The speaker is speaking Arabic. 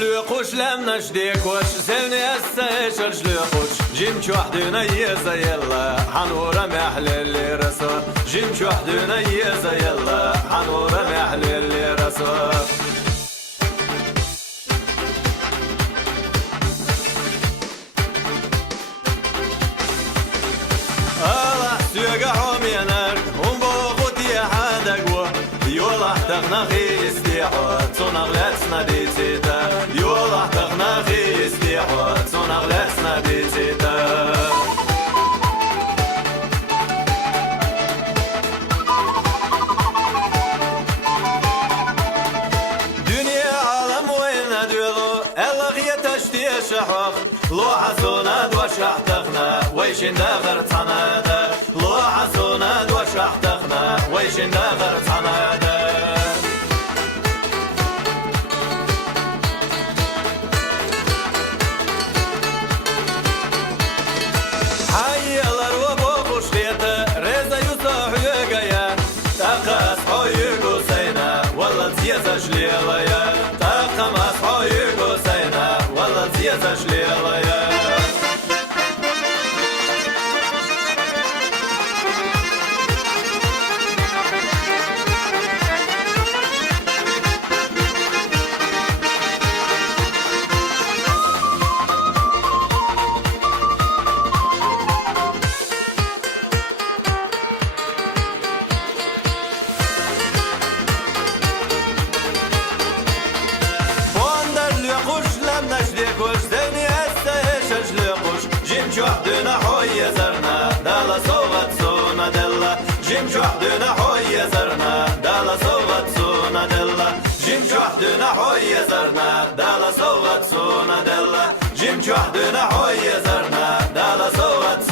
لوقوش لم نشديك وش سلني السيش لوقوش جيم وحدنا يزا يلا حنورا محلل لي رسول جيم وحدنا يزا يلا حنورا محلل لي رسول الله سيقع حمينك ومبوغوتي حدقوا يولا تغنى غي استيحوت ونغلتنا ديتيتا يولا تغنى غي استيحوت ونغلتنا ديتيتا دنيا عالم وين دوغو الا غي تشتي شحوخ لو حزونا دوشح تغنى ويشين داغر تنادا لو حزونا دوشح تغنى ويشين داغر تنادا حيالر وبوغوش ليتا ريزا يوسف يقايا تاقاس حويقو سينا والله تيزاش ليلايا تاقاماس حويقو سينا والله تيزاش ليلايا وحدنا حوية زرنا دالا صوغت سونا دلا جيم وحدنا حوية زرنا دالا صوغت سونا دلا جيم وحدنا حوية زرنا دالا صوغت سونا دلا جيم وحدنا حوية زرنا دالا صوغت